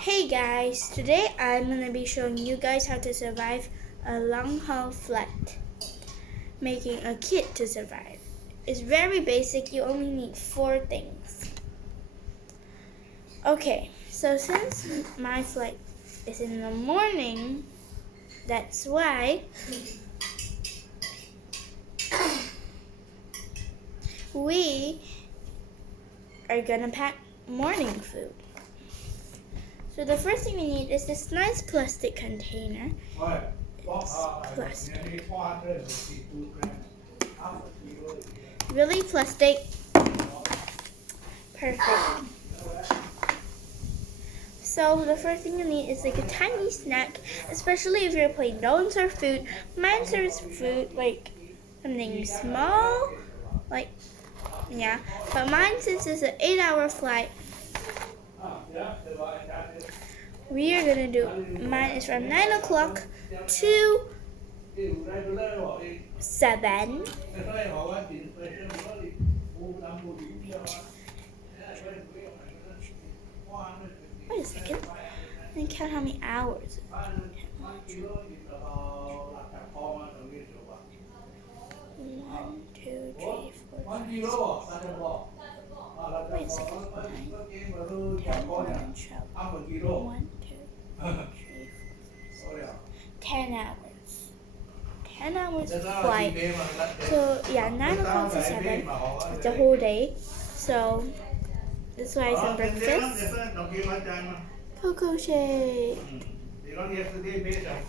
Hey guys, today I'm going to be showing you guys how to survive a long haul flight. Making a kit to survive. It's very basic, you only need 4 things. Okay, so since my flight is in the morning, that's why we are gonna pack morning food. So the first thing we need is this nice plastic container. Plastic. Really plastic. Perfect. So the first thing you need is like a tiny snack, especially if you're playing don't serve food. Mine serves food like something small, like yeah. But mine, since it's an 8-hour flight, we are gonna do mine is from 9 o'clock to 7. Wait a second. Let me count how many hours. 1, 2, 3, 4, 5, 6. Wait a second. 9, 10, 11, 12. 1, 2, 3, 4, 5, 6. 10 hours. 10 hours flight. So yeah, 9 o'clock to 7. It's a whole day. So that's why it's some breakfast. Cocoa shake.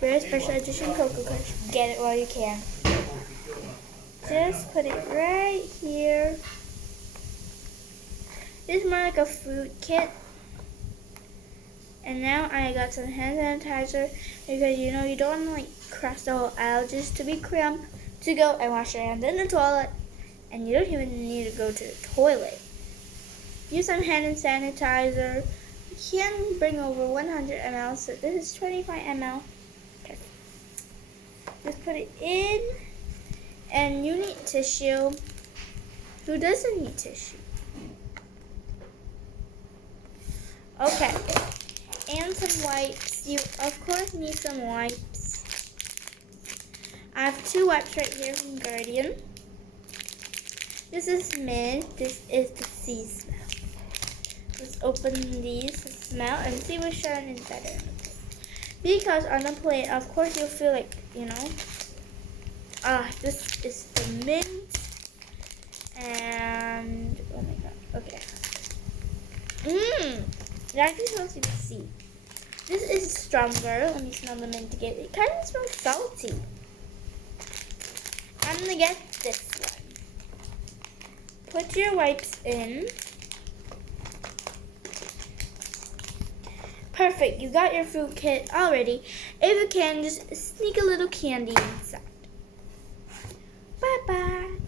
Very special edition cocoa crunch. Get it while you can. Just put it right here. This is more like a food kit. And now I got some hand sanitizer because you don't want to cross the whole aisle just to be cramped to go and wash your hands in the toilet. And you don't even need to go to the toilet. Use some hand sanitizer. You can bring over 100 ml, so this is 25 ml. Okay. Just put it in. And you need tissue. Who doesn't need tissue? Okay. And some wipes. You of course need some wipes. I have 2 wipes right here from Guardian. This is mint. This is the sea smell. Let's open these, smell, and see which one is better. Because on the plane, of course, you'll feel like, this is the mint. And, oh my god, okay. It actually smells like the sea. This is stronger. Let me smell the mint again. It kind of smells salty. I'm gonna get this one. Put your wipes in. Perfect, you got your food kit already. If you can, just sneak a little candy inside. Bye-bye.